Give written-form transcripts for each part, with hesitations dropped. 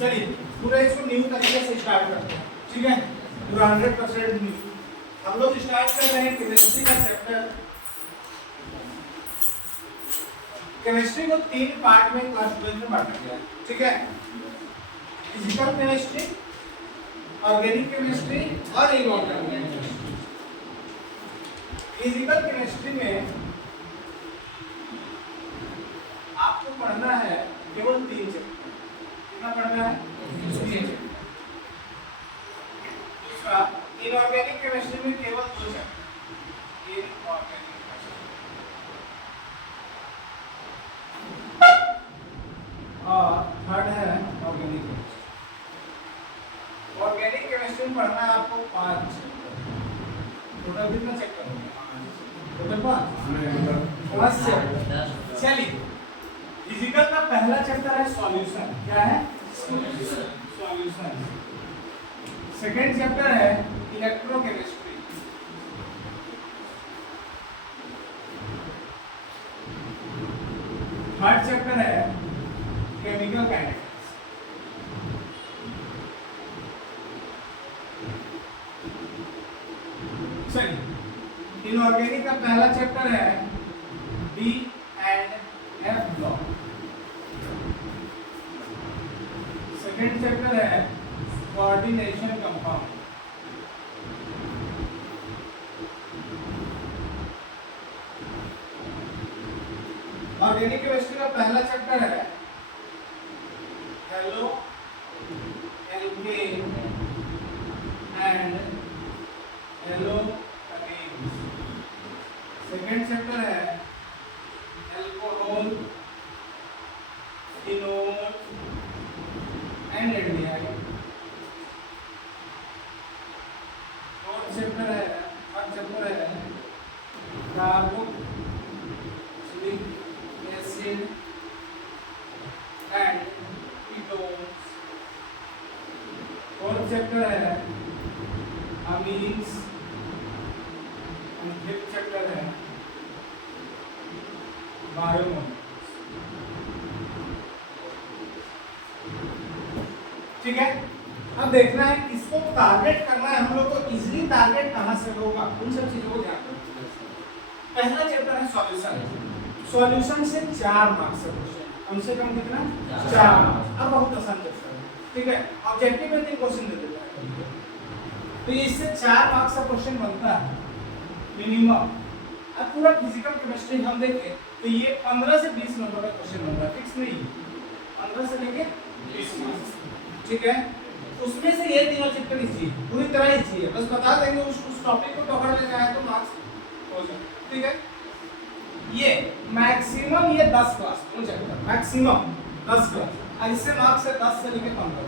चलिए पूरा इसको न्यू तरीके से स्टार्ट करते हैं, ठीक है, पूरा 100% न्यू। हम लोग स्टार्ट कर रहे हैं केमिस्ट्री का चैप्टर। केमिस्ट्री को 3 पार्ट में क्लास 12 में बांटा गया है, ठीक है, फिजिकल केमिस्ट्री, ऑर्गेनिक केमिस्ट्री और इनऑर्गेनिक केमिस्ट्री। फिजिकल केमिस्ट्री में आपको पढ़ना है केवल 3 चैप्टर। कितना पढ़ना है? 3 चैप्टर। दूसरा, इनऑर्गेनिक केमिस्ट्री में केवल 2 चैप्टर। इनऑर्गेनिक और थर्ड है ऑर्गेनिक केमिस्ट्री। ऑर्गेनिक केमिस्ट्री में पढ़ना है आपको 5 चैप्टर। टोटल कितना चैप्टर हो गया? Total 5 chapter. चलिए, फिजिकल का पहला चैप्टर है सॉल्यूशन। क्या है? सॉल्यूशन। सेकेंड चैप्टर है इलेक्ट्रोकेमिस्ट्री। थर्ड चैप्टर है केमिकल काइनेटिक्स। चलिए, इनऑर्गेनिक का पहला चैप्टर है D and F block. Second chapter है कोऑर्डिनेशन कंपाउंड। ऑर्गेनिक केमिस्ट्री का पहला चैप्टर है halo alkane and alkanes. Second chapter है alcohol, phenol and aldehyde. Fourth chapter है carboxylic acid and ketones. Fourth chapter है अमीन्स एंड फिफ्थ चैप्टर है biomolecules. ठीक है, अब देखना है किसको टारगेट करना है हम लोग को। इजीली टारगेट कहां से होगा, उन सब चीजों को ध्यान रखना है। पहला चैप्टर है सॉल्यूशन। सॉल्यूशन से 4 मार्क्स का क्वेश्चन, कम से कम कितना? 4 मार्क्स। अब बहुत आसान चैप्टर है, ठीक है। ऑब्जेक्टिव में 3 क्वेश्चन दे देता है, तो ये इससे 4 मार्क्स का क्वेश्चन बनता है मिनिमम। अब पूरा फिजिकल केमिस्ट्री हम देखें तो ये 15 से 20 नंबर का क्वेश्चन बनता है, फिक्स नहीं, 15 से लेके 20 मार्क्स, ठीक है। उसमें से ये तीनों चैप्टर इजी, पूरी तरह इजी है, बस बता देंगे उस टॉपिक को कवर ले जाए तो मार्क्स हो जाए, ठीक है। ये मैक्सिमम ये 10 क्लास दोनों चैप्टर, मैक्सिमम 10 क्लास। ऐसे मार्क्स है 10 से लेके 15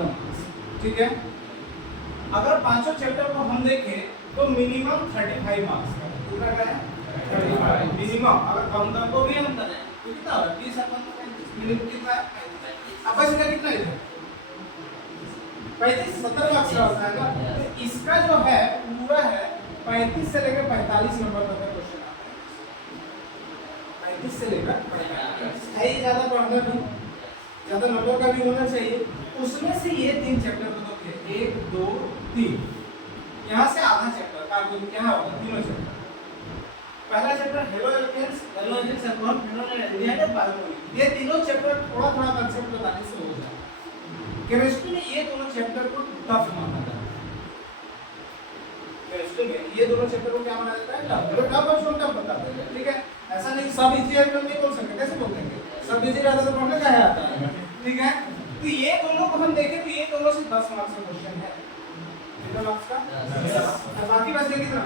मार्क्स, ठीक है। अगर पांचों चैप्टर को हम देखें तो मिनिमम 35 मार्क्स का, पूरा क्या है 35 मिनिमम। अगर कम कर को भी हम करें तो कितना होगा 30 मिनिमम कितना है। अब बस इसका कितना है 35 70 मार्क्स का होता है ना। तो इसका जो है पूरा है 35 से लेकर 45 नंबर तक का क्वेश्चन आता है। 35 से लेकर 45 है, ज्यादा पढ़ना नहीं, ज्यादा नंबर का भी होना चाहिए। उसमें से ये 3 चैप्टर को देखिए, 1 2 3, यहाँ से आधा चैप्टर कार्बन क्या होगा, तीनों चैप्टर। पहला chapter halo alkanes, halogens, alcohol, phenol and aldehyde और बायोमोलिक्यूल्स। ये तीनों चैप्टर थोड़ा थोड़ा कांसेप्ट बताने से हो जाएगा। केमिस्ट्री में ये दोनों चैप्टर को टफ माना जाता है। केमिस्ट्री में ये दोनों चैप्टर को क्या माना जाता है? टफ। मतलब टफ और टफ बताते हैं, ठीक है। ऐसा नहीं सब इजी है तो नहीं बोल सकते, कैसे बोल देंगे? सब इजी रहता तो पढ़ने का है आता है, ठीक है। तो ये दोनों को हम देखें तो ये दोनों से 10 मार्क्स का क्वेश्चन है। कितना मार्क्स का? बाकी बस ये कितना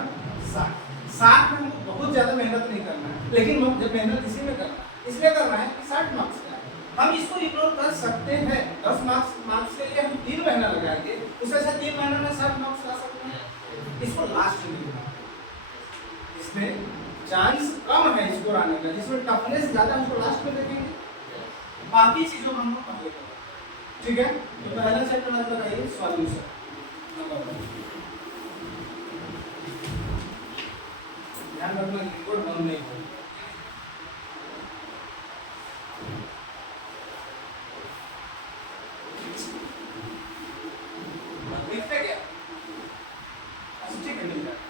60 में हमको बहुत ज्यादा मेहनत नहीं करना है, लेकिन जब मेहनत इसी में करना है, इसलिए करना है कि 60 मार्क्स का है। हम इसको इग्नोर कर सकते हैं, 10 मार्क्स के लिए हम 3 महीना लगाएंगे, उससे अच्छा 3 महीने में 60 मार्क्स ला सकते हैं। इसको लास्ट में लिखना, इसमें चांस कम है इसको आने का, जिसमें टफनेस ज्यादा है उसको लास्ट में देखेंगे, बाकी चीजों को हम पहले करेंगे, ठीक है। तो पहला चैप्टर आज बताइए सॉल्यूशन। ध्यान रखना रिकॉर्ड बंद नहीं हो। ठीक है, मिल जाएगा।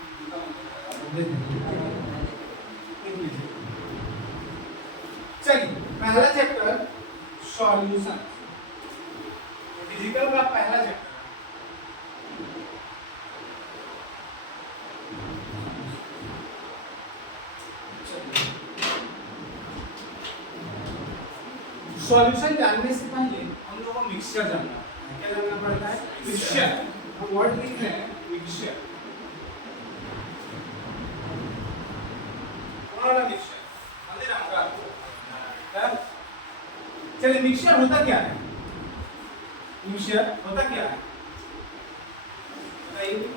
चलिए पहला चैप्टर सॉल्यूशन, फिजिकल का पहला चैप्टर। सॉल्यूशन जानने से पहले हम लोगों को मिक्सचर जानना है। क्या जानना पड़ता है? मिक्सचर। हम वर्ड लिख रहे हैं मिक्सचर। कौन सा मिक्सचर? अंदर आपका चलिए मिक्सचर होता क्या है? मिक्सचर होता क्या है बताइए।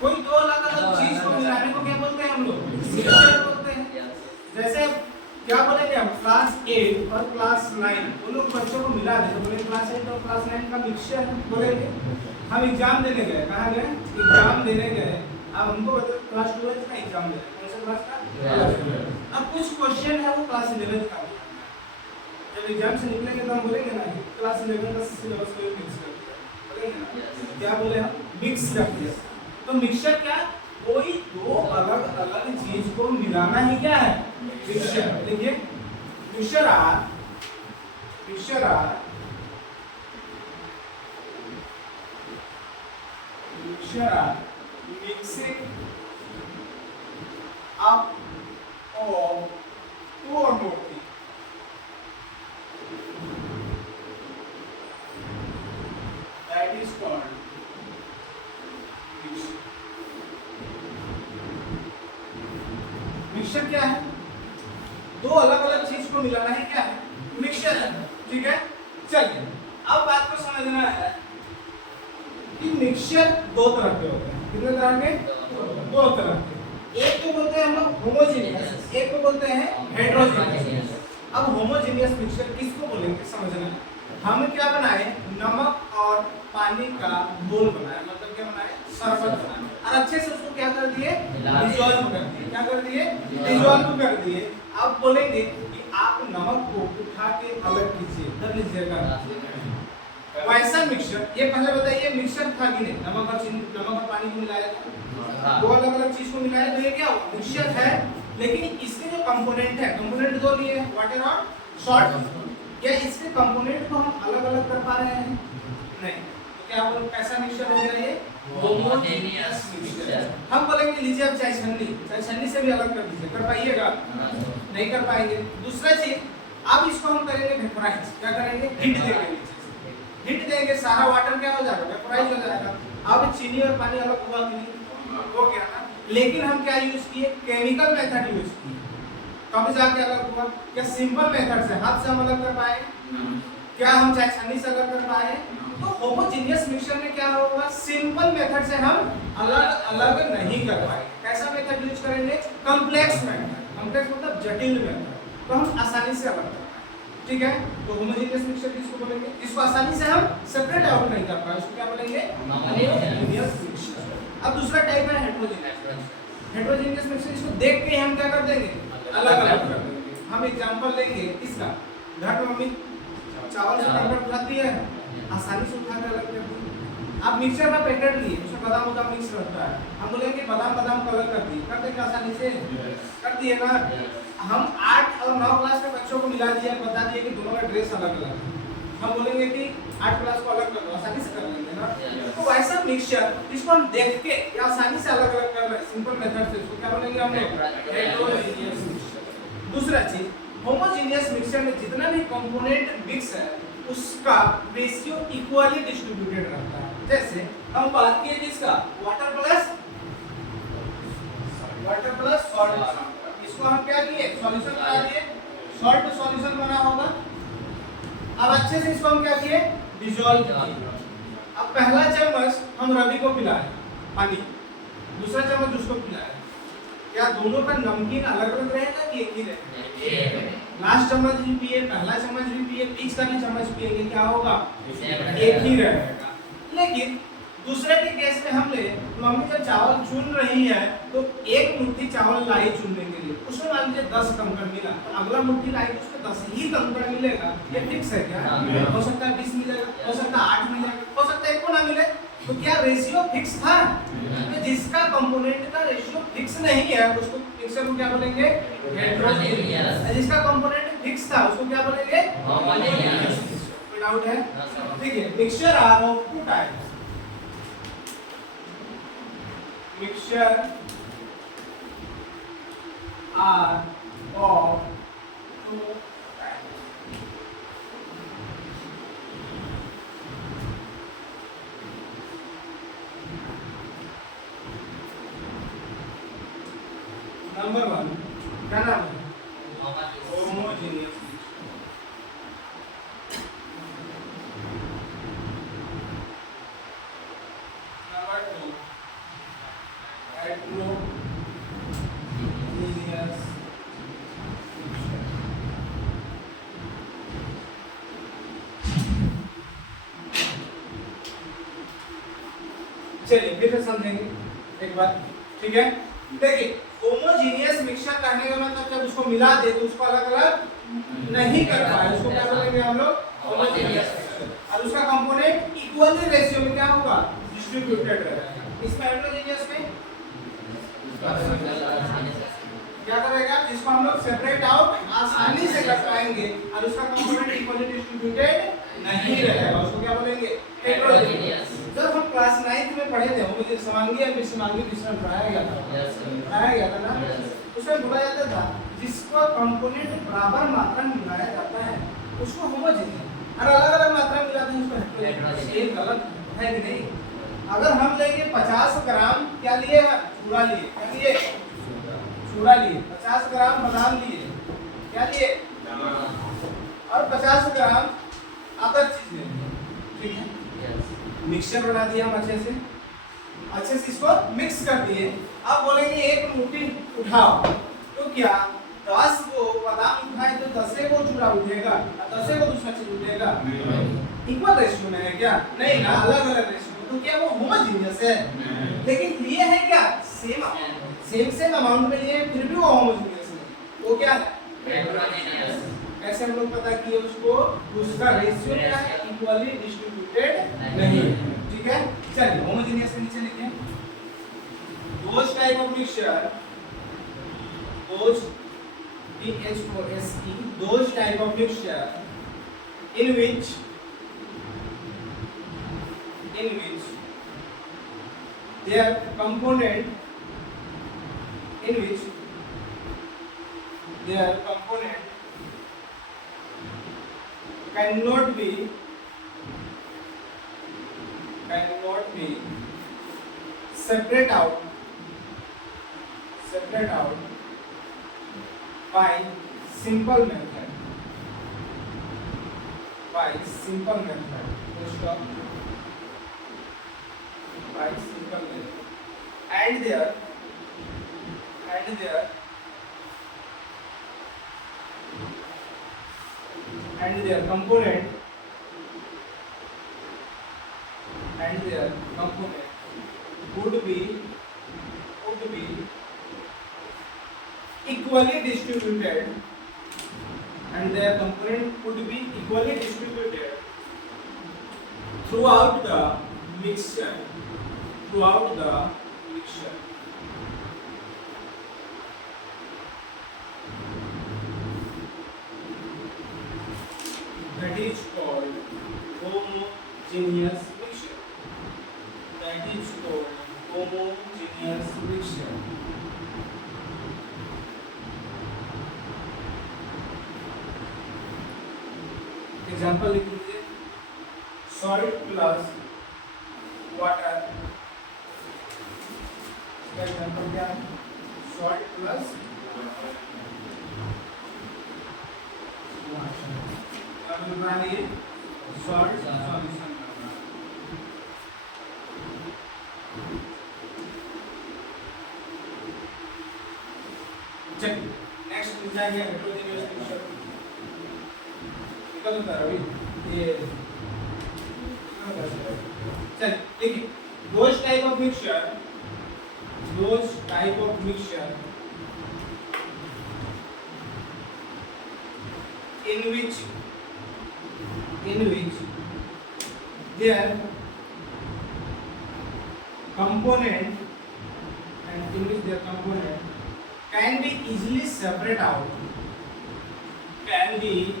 कोई दो अलग अलग चीज को मिलाने को क्या बोलते हैं हम लोग? मिक्सचर बोलते हैं। जैसे क्या बोलेंगे हम? क्लास 8 और क्लास 9 उन लोग बच्चों को मिला दे तो बोलेंगे क्लास 8 और क्लास 9 का मिक्सचर बोलेंगे। हम एग्जाम देने गए, कहाँ गए? एग्जाम देने गए। अब हमको क्लास 12 का एग्जाम दे, कौन सा क्लास का? अब कुछ क्वेश्चन है वो क्लास 11 का। जब एग्जाम से निकलेंगे तो हम बोलेंगे ना क्लास 11 का सिलेबस को मिक्स कर दिया, बोलेंगे ना? क्या बोले हम? मिक्स कर दिया। तो मिक्सचर क्या? कोई दो अलग अलग चीज को मिलाना ही क्या है? मिक्सचर। देखिए mixture are mixing up of two or more things. That is called mixture. Mixture क्या है? दो अलग अलग चीज को मिलाना है, क्या है? मिक्सचर है। ठीक है, चलिए अब बात को समझना है कि मिक्सचर दो तरह के होते हैं। कितने तरह के? दो तरह के। एक को बोलते हैं हम लोग होमोजेनियस, एक को बोलते हैं हेटेरोजेनियस। अब होमोजेनियस मिक्सचर किसको बोलेंगे समझना। हम क्या बनाए? नमक और पानी का घोल बनाया, मतलब क्या बनाए? शरबत बनाया और अच्छे से उसको क्या कर दिए? डिसॉल्व कर दिए। क्या कर दिए? डिसॉल्व कर दिए। अब बोलेंगे कि आप नमक को उठा के अलग कीजिए, कर लीजिएगा वैसा मिक्सचर। ये पहले बताइए मिक्सचर था कि नहीं? नमक और पानी को मिलाया था, दो अलग अलग चीज को मिलाया तो ये क्या हुआ? मिक्सचर है। लेकिन इसके जो कंपोनेंट है, कंपोनेंट दो लिए वाटर और सॉल्ट, क्या इसके कंपोनेंट को हम अलग अलग कर पा रहे हैं? नहीं। तो क्या बोल कैसा मिक्सचर हो गया ये? Homogeneous mixture. हम बोलेंगे लीजिए अब चाय छन्नी से भी अलग कर दीजिए, कर पाइएगा? नहीं कर पाएंगे। दूसरा चीज अब इसको हम करेंगे वेपोराइज। क्या करेंगे? हीट देंगे, हीट देंगे, सारा वाटर क्या हो जाएगा? वेपोराइज हो जाएगा। अब चीनी और पानी अलग हुआ कि नहीं? हो गया ना। लेकिन हम क्या यूज किए? केमिकल मेथड यूज किए, तब जाके अलग हुआ। क्या सिंपल मेथड से हाथ से हम अलग कर पाए? क्या हम चाहे छन्नी से अलग कर पाए? तो होमोजेनियस मिक्सचर में क्या होगा? सिंपल मेथड से हम अलग अलग नहीं कर पाएंगे। कैसा मेथड यूज करेंगे? Complex method. कॉम्प्लेक्स मतलब जटिल मेथड, तो हम आसानी से अलग कर पाएंगे। ठीक है, तो होमोजेनियस मिक्सचर किसको बोलेंगे? जिसको आसानी से हम सेपरेट आउट नहीं कर पाए उसको क्या बोलेंगे? Homogeneous mixture. अब दूसरा टाइप है हेटेरोजेनियस। हेटेरोजेनियस मिक्सचर, इसको देख के हम क्या कर देंगे? अलग अलग कर देंगे। हम एग्जांपल लेंगे किसका? घर में मम्मी चावल से टमाटर उठाती है, आसानी से उठा के अलग कर दी। आप मिक्सचर का पैकेट लिए, उसमें बादाम मिक्स रहता है, हम बोलेंगे बादाम को अलग कर दी, कर देंगे आसानी से? कर दिए ना। हम 8 और 9 क्लास के बच्चों को मिला दिया, बता दिए कि दोनों का ड्रेस अलग अलग है, हम बोलेंगे कि 8 क्लास को अलग कर दो, आसानी से कर लेंगे ना। तो वैसा मिक्सचर जिसको हम देख के या आसानी से अलग अलग कर रहे हैं सिंपल मेथड से, उसको क्या बोलेंगे हम लोग? Heterogeneous mixture. दूसरा चीज, होमोजेनियस मिक्सचर में जितना भी कंपोनेंट मिक्स है उसका रेशियो इक्वली डिस्ट्रीब्यूटेड रहता है। जैसे हम बात किए किसका? Water plus salt. इसको हम क्या किए? सॉल्यूशन बना दिए, सॉल्ट सॉल्यूशन बना होगा। अब अच्छे से इसको हम क्या किए? डिसॉल्व किए। अब पहला चम्मच हम रवि को पिलाए पानी, दूसरा चम्मच उसको पिलाए, क्या दोनों का नमकीन अलग अलग रहेगा कि एक ही रहेगा? लास्ट चम्मच भी पिए, पहला चम्मच भी पिए, बीच का भी चम्मच पिएंगे, क्या होगा? एक ही रहेगा। लेकिन दूसरे के केस में हम ले, मम्मी जब चावल चुन रही है तो एक मुट्ठी चावल लाई चुनने के लिए, उसमें मान लीजिए 10 कंकड़ मिला, तो अगला मुट्ठी लाई उसमें 10 ही कंकड़ मिलेगा, ये फिक्स है क्या? हो सकता है 20 मिलेगा, हो सकता है 8 रेशियो फिक्स था, तो जिसका कंपोनेंट का रेशियो फिक्स नहीं है उसको मिक्सचर को क्या बोलेंगे? हेटेरोजेनियस। जिसका कंपोनेंट फिक्स था उसको क्या बोलेंगे? होमोजेनियस। कोई डाउट है? ठीक है, mixture are of two types, mixture are of two types. Number 1 क्या नाम है? होमोजेनियस। Number 2 heterogeneous. चलिए फिर से समझेंगे एक बार, ठीक है? देखिए, होमोजेनियस मिक्सचर कहने का मतलब जब उसको मिला दे तो उसको अलग अलग नहीं कर पाए, उसको क्या बोलेंगे हम लोग? Homogeneous mixture. और उसका कंपोनेंट इक्वली रेशियो में क्या होगा? डिस्ट्रीब्यूटेड रहेगा। इसमें हेटेरोजेनियस में क्या करेगा? इसको हम लोग सेपरेट आउट आसानी से कर पाएंगे और उसका कंपोनेंट इक्वली डिस्ट्रीब्यूटेड नहीं रहेगा, उसको क्या बोलेंगे? हेटेरोजेनियस। जब हम क्लास 9th में पढ़े थे मुझे समांगी और विषमांगी मिश्रण पढ़ाया गया था, पढ़ाया गया था ना? उसमें बोला जाता था जिसको कंपोनेंट बराबर मात्रा में मिलाया जाता है उसको होमोजेनियस, और अलग-अलग मात्रा में मिलाते हैं उसको हेटेरोजेनियस। ये गलत है कि नहीं? अगर हम लेंगे 50 ग्राम क्या लिए? चूड़ा लिए। क्या लिए? चूड़ा लिए। 50 ग्राम बादाम लिए। क्या लिए? और 50 ग्राम अदर चीज लिए। ठीक है, मिक्सचर बना दिया हम अच्छे से इसको मिक्स कर दिए। अब बोलेंगे एक मुट्ठी उठाओ, तो क्या 10 को बादाम उठाए तो 10 को चूड़ा उठेगा और 10 को दूसरा चीज उठेगा? इक्वल रेशियो में है क्या? नहीं ना, अलग अलग रेशियो में। तो क्या वो होमोजेनियस है? लेकिन लिए है क्या? सेम अमाउंट में लिए, फिर भी वो होमोजेनियस है। वो क्या है? हेटेरोजेनियस। कैसे हम लोग पता किए उसको? उसका रेशियो क्या है? इक्वली डिस्ट्रीब्यूटेड नहीं। ठीक है, चलिए होमोजेनियस के नीचे लिखें those type of mixture, those TH4SE, those type of mixture in which their component cannot be separate out by simple method. By simple method. And their component would be equally distributed, throughout the mixture. That is called homogeneous mixture. Example लिख लीजिए, salt plus water. इसका example क्या है? Salt plus water. अब बना लिए salt solution. चलिए next जाएंगे हेटेरोजेनियस मिक्सचर। निकल होता है अभी ये। चलिए देखिए, those type of mixture in which their component and in which their component can be easily separate out, can be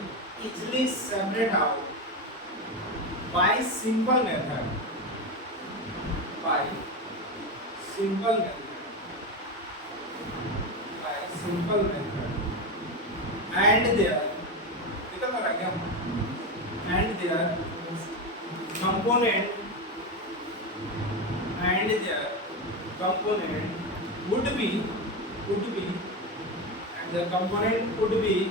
easily separate out by simple method, by simple method, by simple method, and their and their component and their component would be and the component would be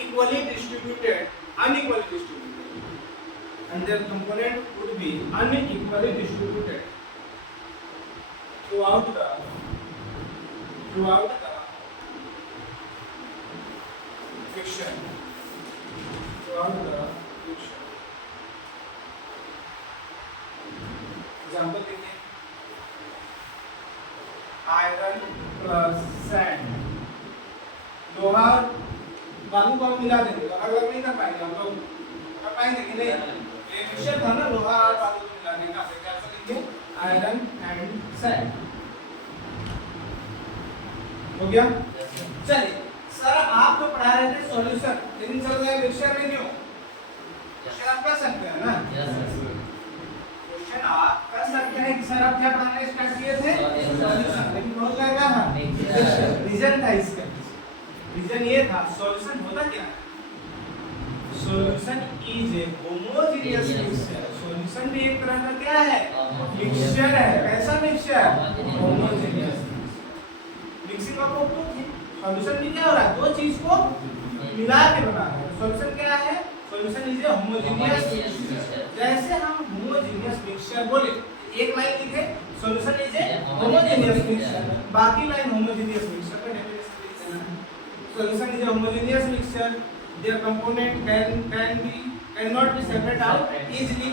equally distributed, unequally distributed, and their component would be unequally distributed throughout the friction, example देखिए, iron plus sand, लोहा और बालू को हम मिला देंगे, अलग अलग नहीं कर पाएंगे हम लोग, कर पाएंगे कि नहीं? ये मिक्सचर था ना लोहा और बालू को मिलाने का, फिर कैसे लिखेंगे? Iron and sand. हो गया? चलिए सर, आप तो पढ़ा रहे थे सॉल्यूशन, लेकिन चल रहा है मिक्सचर में क्यों? क्वेश्चन आप कर सकते हैं ना? क्वेश्चन आप कर सकते हैं कि सर आप क्या पढ़ाने स्टार्ट किए थे? सॉल्यूशन, लेकिन बहुत लगा था रीजन था इसका। रीजन ये था, सॉल्यूशन होता क्या है? Solution is a homogeneous mixture. Solution भी एक तरह का क्या है? मिक्सचर है। कैसा मिक्सचर? होमोजेनियस। मिक्सिंग का सॉल्यूशन में क्या हो रहा है? दो चीज को मिला के बना रहे हैं। सॉल्यूशन क्या है? Solution is a homogeneous. जैसे हम होमोजेनियस मिक्सचर बोले, एक लाइन लिखे solution is a homogeneous mixture, बाकी लाइन होमोजेनियस मिक्सचर का डेफिनेशन लिख देना है। Solution is a homogeneous mixture, their component cannot be separated out easily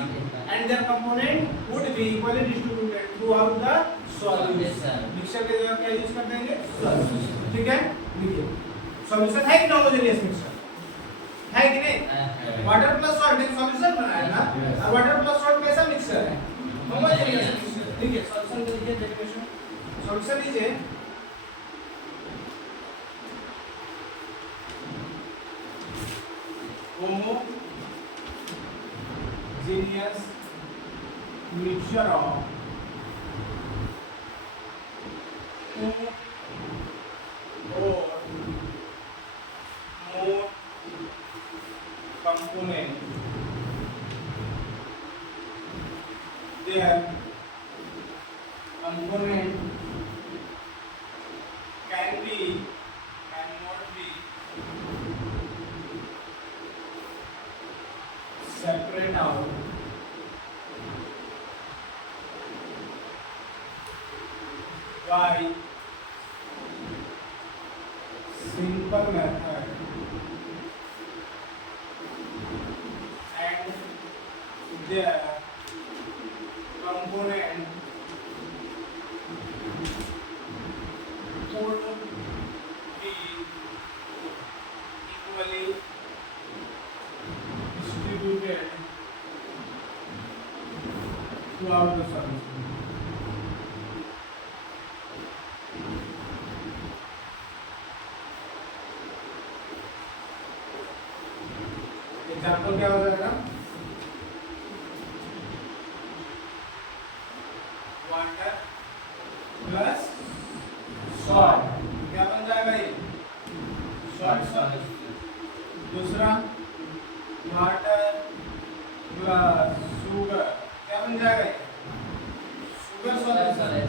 and their component would be equally distributed throughout the solution। Mixture के जगह क्या use कर देंगे? सॉल्यूशन। ठीक है, देखिए सॉल्यूशन है कि होमोजेनियस मिक्सचर है कि नहीं? वाटर प्लस सॉल्ट एक सॉल्यूशन बनाया ना, और वाटर प्लस सॉल्ट कैसा मिक्सचर है? Homogeneous mixture. ठीक है, सॉल्यूशन को देखिए definition. Solution is a homogeneous mixture of two or more components. Their component cannot be separate out by simple method and their component would be equally distributed throughout the solution। Example क्या हो जाएगा? Water plus salt, क्या बन जाएगा ये? Salt. दूसरा water plus sugar, क्या बन जाएगा? Sugar solution. है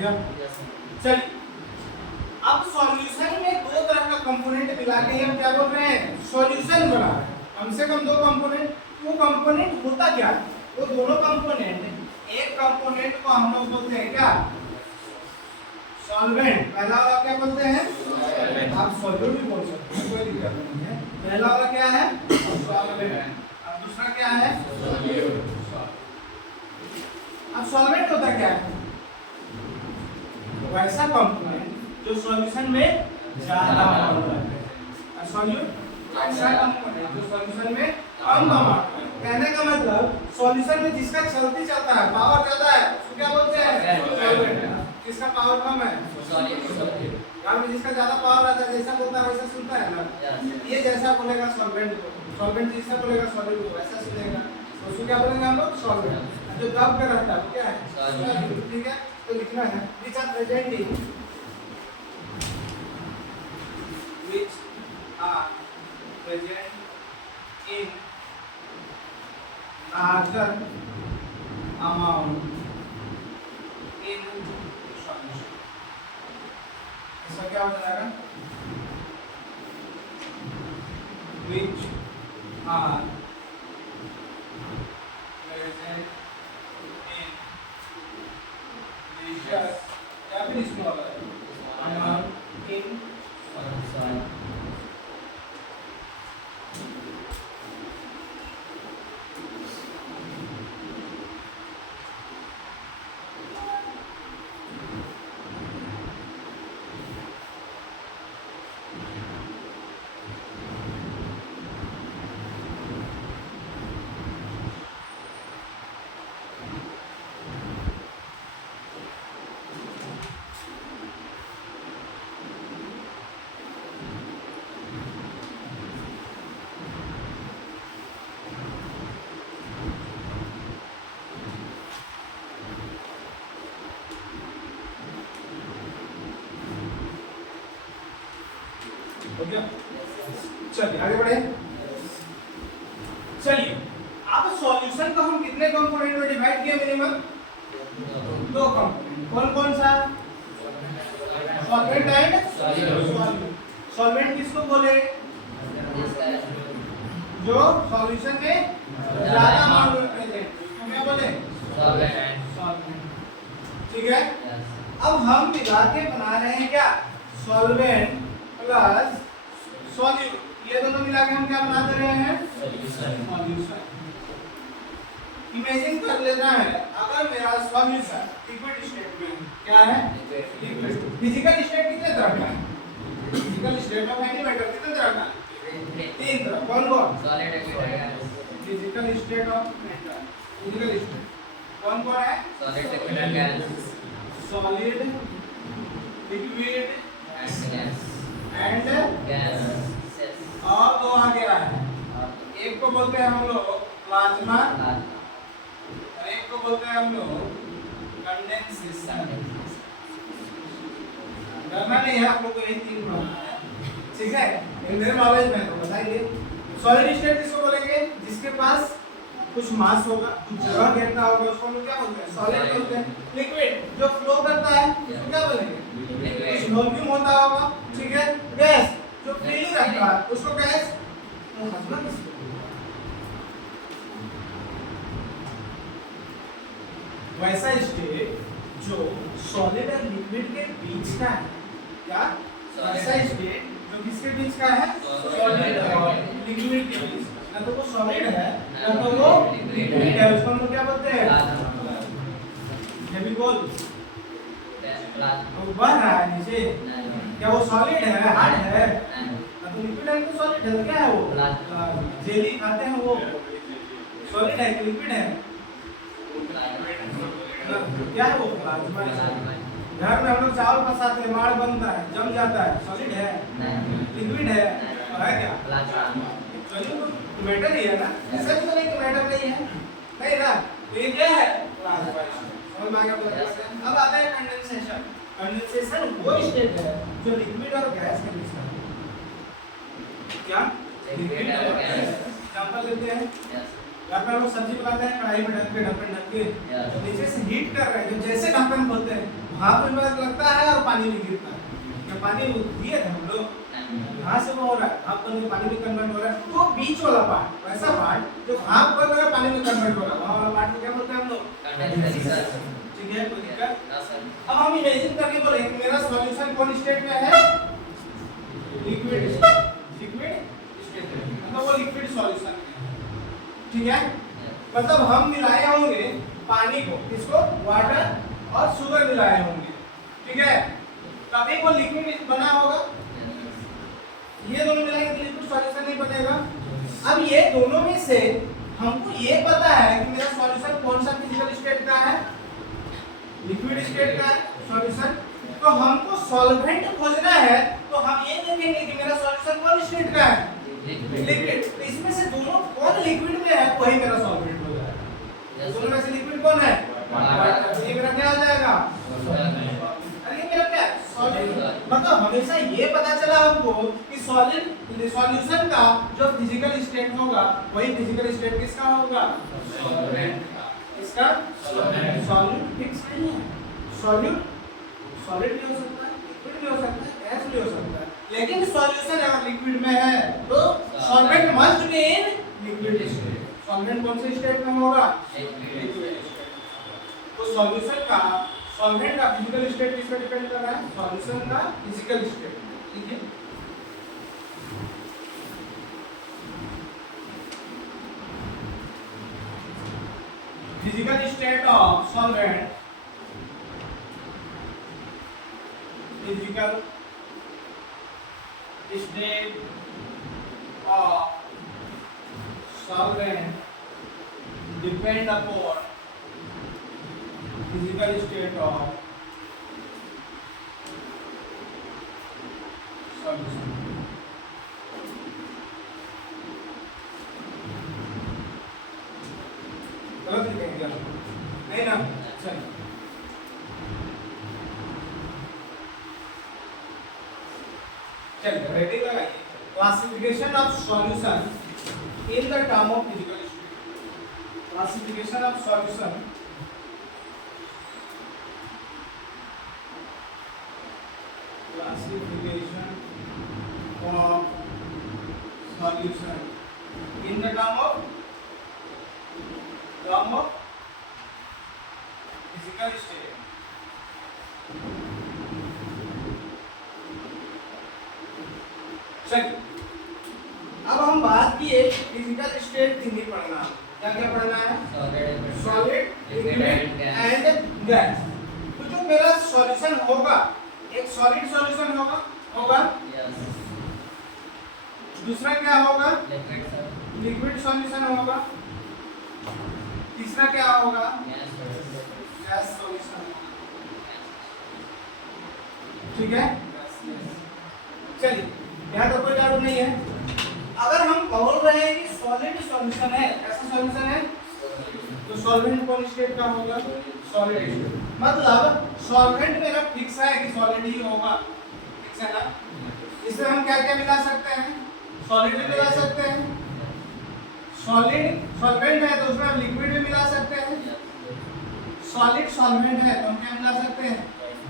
गया? चलिए, अब सॉल्यूशन में दो तरह का कंपोनेंट मिला के हम क्या बोल रहे हैं? सॉल्यूशन बना रहे हैं। कम से कम दो कंपोनेंट। वो कंपोनेंट होता क्या है? वो दोनों कंपोनेंट, एक कंपोनेंट को हम लोग बोलते हैं क्या? सॉल्वेंट। पहला वाला क्या बोलते हैं? सॉल्वेंट। आप सॉल्यूट भी बोल सकते हैं, कोई दिक्कत नहीं है। पहला वाला क्या है? सॉल्वेंट। अब दूसरा क्या है? सॉल्यूट। अब सॉल्वेंट होता क्या है? वैसा कंपोनेंट जो सॉल्यूशन में ज्यादा अमाउंट रखते हैं, और सॉल्यूट ऐसा कंपोनेंट जो सॉल्यूशन में कम अमाउंट। कहने का मतलब सॉल्यूशन में जिसका चलती चलता है, पावर ज्यादा है, उसको क्या बोलते हैं? सॉल्वेंट। जिसका पावर कम है, सॉल्यूट। यार में जिसका ज्यादा पावर रहता है, जैसा बोलता है वैसा सुनता है ना। ये जैसा बोलेगा सॉल्वेंट को, सॉल्वेंट जैसा बोलेगा सॉल्यूट को वैसा सुनेगा, तो उसको क्या बोलेंगे हम लोग? सॉल्वेंट। जो दब कर रहता है क्या है? सॉल्यूट। ठीक है, तो लिखना है which are present in which are present in larger amount in solution। इसका क्या हो जाएगा? which are present in या फिर इसमें होगा amount in solution। हो गया? चलिए आगे बढ़े। चलिए, अब सॉल्यूशन को हम कितने कंपोनेंट में डिवाइड किया? मिनिमम दो कंपोनेंट। कौन कौन सा? Solvent and solute. सॉल्वेंट किसको बोले? जो सॉल्यूशन में ज्यादा अमाउंट में प्रेजेंट, उसको क्या बोले? सॉल्वेंट। ठीक है, अब हम मिला के बना रहे हैं क्या? Solvent plus solute. ये दोनों मिला के हम क्या बना दे रहे हैं? सॉल्यूशन। इमेजिन कर लेना है, अगर मेरा सॉल्यूशन लिक्विड स्टेट में क्या है? लिक्विड। फिजिकल स्टेट कितने तरह का है? Physical state of any matter कितने तरह का? तीन तरह। कौन कौन? Solid, liquid. Physical state of matter, physical state कौन कौन है? Solid, liquid and gas. Solid, liquid and gas. और दो आ गया है, एक को बोलते हैं हम लोग प्लाज्मा और एक को बोलते हैं हम लोग कंडेंसेशन। करना नहीं है आप लोग को, यही तीन बनाना है। ठीक है, मेरे नॉलेज में तो बताइए। सॉलिड स्टेट किसको बोलेंगे? जिसके पास कुछ मास होगा, कुछ जगह घेरता होगा, उसको हम लोग क्या बोलते हैं? सॉलिड बोलते हैं। लिक्विड जो फ्लो करता है उसको क्या बोलेंगे? कुछ वॉल्यूम होता होगा। ठीक है, गैस जो फ्रीली रहता है उसको गैस। वैसा स्टेट जो सॉलिड और लिक्विड के बीच का है, क्या? वैसा स्टेट जो किसके बीच का है? सॉलिड और लिक्विड के बीच। ना तो वो सॉलिड है ना तो वो लिक्विड है, उसको हम लोग क्या बोलते हैं? ये भी बोल तो बन रहा है नीचे। क्या वो सॉलिड है? हार्ड है? ना तो लिक्विड है तो सॉलिड है। क्या है वो? जेली खाते हैं वो सॉलिड है कि लिक्विड है? क्या है वो? प्लाज्मा। घर में हम लोग चावल पसाते हैं, माड़ बनता है, जम जाता है, सॉलिड है? लिक्विड है? और है क्या? प्लाज्मा। तो मैटर ही है ना, ऐसा भी तो नहीं कि मैटर नहीं है, नहीं ना? तो ये क्या है? प्लाज्मा। समझ में आ गया? अब आता है कंडेंसेशन। कंडेंसेशन वो स्टेट है जो लिक्विड और गैस के बीच का है। क्या? लिक्विड और गैस। एग्जांपल लेते हैं। घर में लोग सब्जी बनाते हैं कढ़ाई में ढक के तो नीचे से हीट कर रहे हैं, जब जैसे ढक्कन खोलते हैं भाप में लगता है और पानी भी गिरता है। क्या पानी दिए थे हम लोग? यहाँ से वो हो रहा है भाप बन के पानी में कन्वर्ट हो रहा है। तो बीच वाला पार्ट, वैसा पार्ट जो भाप बन रहा है पानी में कन्वर्ट हो रहा है, वहाँ वाला पार्ट को क्या बोलते हैं हम लोग? ठीक है, कोई दिक्कत? अब हम इमेजिन करके बोले कि मेरा सॉल्यूशन कौन स्टेट में है? लिक्विड स्टेट में, मतलब वो लिक्विड सॉल्यूशन है। ठीक है, मतलब हम मिलाए होंगे पानी को, इसको वाटर और शुगर मिलाए होंगे। ठीक है, तभी वो लिक्विड बना होगा। ये दोनों मिलाएंगे तो लिक्विड सॉल्यूशन नहीं बनेगा। अब ये दोनों में से हमको ये पता है कि मेरा सॉल्यूशन कौन सा फिजिकल स्टेट का है? लिक्विड स्टेट का है सॉल्यूशन। तो हमको सॉल्वेंट खोजना है, तो हम ये देखेंगे कि मेरा सॉल्यूशन कौन स्टेट का है? लिक्विड। तो इसमें से दोनों कौन लिक्विड में है वही मेरा सॉल्वेंट हो जाएगा। दोनों में से लिक्विड कौन है? वाटर। ये मेरा क्या हो जाएगा? अरे ये मेरा क्या है? सॉलिड। मतलब हमेशा ये पता चला हमको कि सॉल्यूशन का जो फिजिकल स्टेट होगा वही फिजिकल स्टेट किसका होगा? सॉल्वेंट का। इसका सॉल्यूट फिक्स नहीं है। सॉल्यूट सॉलिड भी हो सकता है, लिक्विड भी हो सकता है, गैस भी हो सकता है, लेकिन सॉल्यूशन अगर लिक्विड में है तो solvent must be in liquid state. Solvent कौन से स्टेट में होगा? Liquid state. तो सॉल्यूशन का सॉल्वेंट का फिजिकल स्टेट किस पे डिपेंड कर रहा है? सॉल्यूशन का फिजिकल स्टेट। ठीक है, physical state of solvent, physical state of solvent depend upon physical state of solution. गलत लिखेंगे क्या? नहीं ना? चलिए चलिए रेडी लगाइए। Classification of solution in the term of physical state. Classification of solution in the term of physical state। चलिए अब हम बात किए फिजिकल स्टेट थ्योरी पढ़ना। क्या क्या पढ़ना है? Solid, liquid and gas. तो जो मेरा सॉल्यूशन होगा एक सॉलिड सॉल्यूशन होगा दूसरा क्या होगा? लिक्विड सॉल्यूशन होगा। तीसरा क्या होगा? Gas solution. ठीक है, चलिए यहाँ तो कोई डाउट नहीं है। अगर हम बोल रहे हैं कि सॉलिड सॉल्यूशन है, ऐसा सॉल्यूशन है, तो सॉल्वेंट कौन स्टेट का होगा? Solid state. मतलब सॉल्वेंट मेरा फिक्स है कि सॉलिड ही होगा, फिक्स है ना? इसमें हम क्या क्या मिला सकते हैं? सॉलिड भी मिला सकते हैं, सॉलिड सॉल्वेंट है तो उसमें हम लिक्विड भी मिला सकते हैं, सॉलिड सॉल्वेंट है तो हम क्या मिला सकते हैं?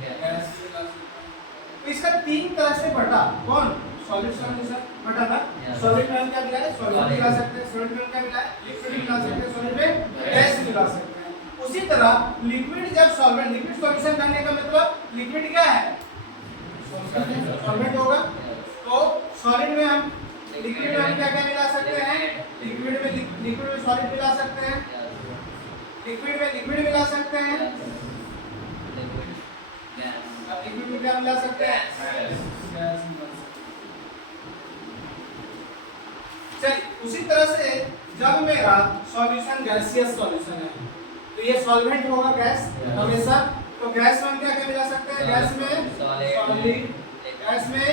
गैस मिला सकते हैं। तो इसका तीन तरह से बटा कौन? सॉलिड सॉल्यूशन बटा था। सॉलिड में हम क्या मिलाए? सॉलिड मिला सकते हैं, सॉलिड में क्या मिलाए? लिक्विड मिला सकते हैं, सॉलिड में गैस मिला सकते हैं। उसी तरह लिक्विड जब सॉल्वेंट, लिक्विड सॉल्यूशन करने का मतलब लिक्विड क्या है? सॉल्वेंट होगा। तो सॉलिड में हम लिक्विड में हम क्या क्या मिला सकते हैं? लिक्विड में सॉलिड मिला सकते हैं, लिक्विड में लिक्विड मिला सकते हैं, लिक्विड में क्या मिला सकते हैं? गैस। चलिए उसी तरह से जब मेरा सॉल्यूशन गैसियस सॉल्यूशन है तो ये सॉल्वेंट होगा गैस हमेशा। तो गैस में हम क्या क्या मिला सकते हैं? गैस में सॉलिड, गैस में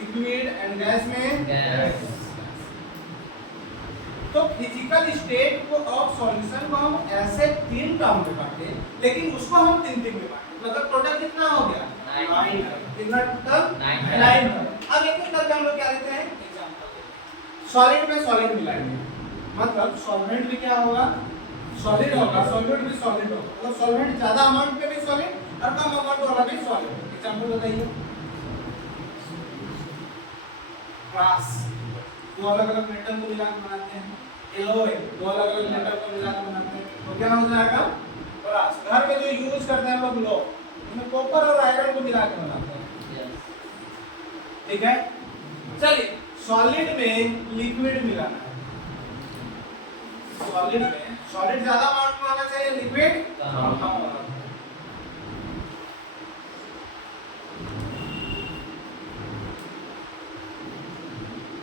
लिक्विड एंड गैस में गैस। तो फिजिकल स्टेट को ऑफ सॉल्यूशन को हम ऐसे तीन टर्म में बांटे, लेकिन उसको हम तीन तीन में बांटे। मतलब टोटल कितना हो गया? 9। कितना टोटल? 9। अब एक एक करके हम लोग क्या लेते हैं? एग्जांपल। सॉलिड में सॉलिड मिलाएंगे, मतलब सॉल्वेंट भी क्या होगा, सॉलिड होगा, सॉल्वेंट भी सॉलिड होगा, मतलब सॉल्वेंट ज्यादा अमाउंट पे भी सॉलिड और कम अमाउंट वाला भी सॉलिड। एग्जांपल बताइए। ग्लास दो अलग अलग मेटल को मिलाकर बनाते हैं, एलॉय दो अलग अलग मेटल को मिलाकर बनाते हैं, तो क्या हो जाएगा ग्लास। घर में जो यूज करते हैं लोग उसमें कॉपर और आयरन को मिलाकर बनाते हैं, ठीक है। चलिए सॉलिड में लिक्विड मिलाना है, सॉलिड में सॉलिड ज्यादा अमाउंट में होना चाहिए, लिक्विड कम होना चाहिए।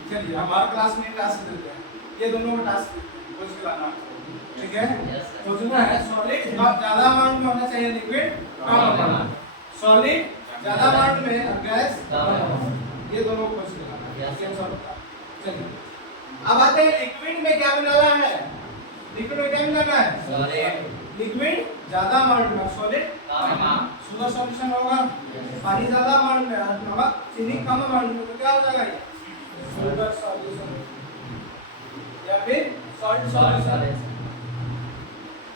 चलिए हमारा क्लास में टास्क देते हैं, ये दोनों का टास्क कुछ लाना, ठीक है। सोचना है सॉलिड ज्यादा अमाउंट में होना चाहिए, लिक्विड कम अमाउंट, सॉलिड ज्यादा अमाउंट में और गैस ये दोनों को कुछ लाना। चलिए अब आते हैं लिक्विड में क्या मिलाना है, लिक्विड में क्या मिलाना है, सॉलिड। लिक्विड ज्यादा अमाउंट में, सॉलिड शुगर सॉल्यूशन होगा, पानी ज्यादा अमाउंट में, नमक चीनी कम अमाउंट में, तो क्या हो जाएगा ये शुगर सॉल्यूशन या फिर सॉल्ट सॉल्यूशन।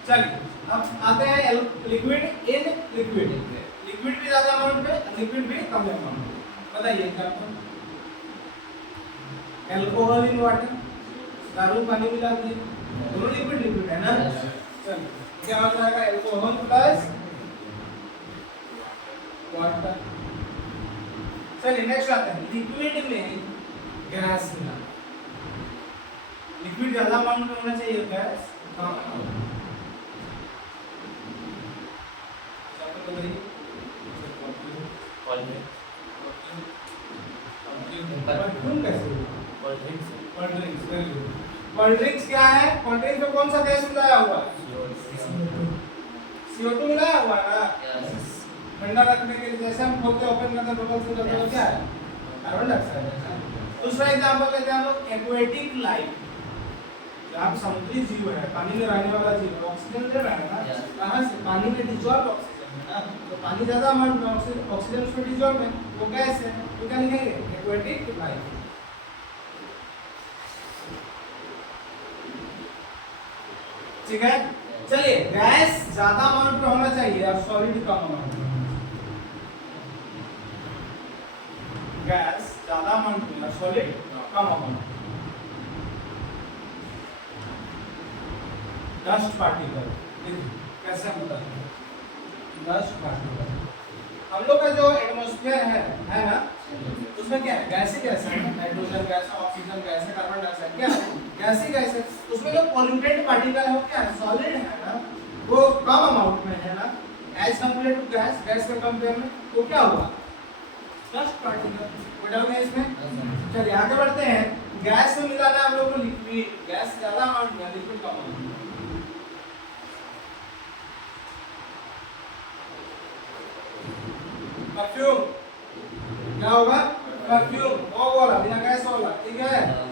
चलिए अब आते हैं लिक्विड इन लिक्विड, लिक्विड भी ज्यादा अमाउंट में, लिक्विड भी कम अमाउंट में। बताइए क्या, अल्कोहल इन वाटर, दारू पानी मिला दिए, दोनों लिक्विड लिक्विड है ना। चलिए क्या हो जाएगा, अल्कोहल प्लस वाटर। चलिए नेक्स्ट आते हैं लिक्विड में गैस मिलाना, लिक्विड ज्यादा अमाउंट में होना चाहिए, गैस कम अमाउंट में। कोल्ड ड्रिंक्स क्या है, कोल्ड ड्रिंक्स में कौन सा गैस मिलाया हुआ है, CO2 मिलाया हुआ है ना। ठंडा रखने के लिए जैसे हम खोलते ओपन करते हैं बोतल से, तो क्या है, कार्बन डाइऑक्साइड। दूसरा एग्जांपल लेते हैं हम लोग एक्वेटिक लाइफ, जहाँ समुद्री जीव है, पानी में रहने वाला जीव, ऑक्सीजन ले रहा है ना, कहाँ से, पानी में डिसॉल्व ऑक्सीजन है ना, तो पानी ज्यादा अमाउंट में ऑक्सीजन उसमें डिसॉल्व है, वो गैस है, तो क्या लिखेंगे एक्वेटिक लाइफ। ठीक है। चलिए गैस ज्यादा अमाउंट में होना चाहिए और सॉलिड कम अमाउंट में, गैस ज्यादा अमाउंट में और सॉलिड कम अमाउंट। डस्ट पार्टिकल कैसे होता है, डस्ट पार्टिकल हम लोग का जो एटमॉस्फेयर है ना, उसमें क्या है, गैस ही गैस है, नाइट्रोजन गैस है, ऑक्सीजन गैस है, कार्बन डाइऑक्साइड, क्या है गैस ही गैस है। उसमें जो पॉल्यूटेंट पार्टिकल है वो क्या है, सॉलिड है ना, वो कम अमाउंट में है ना, as compare to gas, gas के कंपेयर में, तो क्या हुआ डस्ट पार्टिकल, वो डाल गया इसमें। चलिए आगे बढ़ते हैं, गैस में मिलाना है हम लोग को लिक्विड, गैस ज्यादा अमाउंट में, लिक्विड कम अमाउंट में। परफ्यूम क्या होगा, परफ्यूम वो वाला बिना गैस वाला, ठीक है।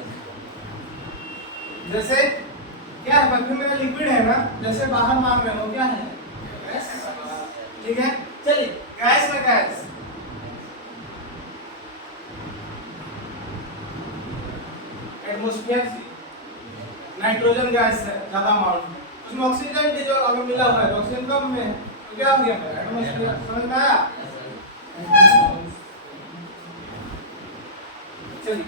जैसे क्या है, परफ्यूम मेरा लिक्विड है ना, जैसे बाहर मार रहे हो क्या है, गैस, ठीक है। चलिए गैस में गैस, एटमॉस्फेयर से नाइट्रोजन गैस है ज्यादा अमाउंट में, उसमें ऑक्सीजन जो अगर मिला हुआ है, ऑक्सीजन कम में, तो क्या हो गया एटमॉस्फेयर, समझ में आया। चलिए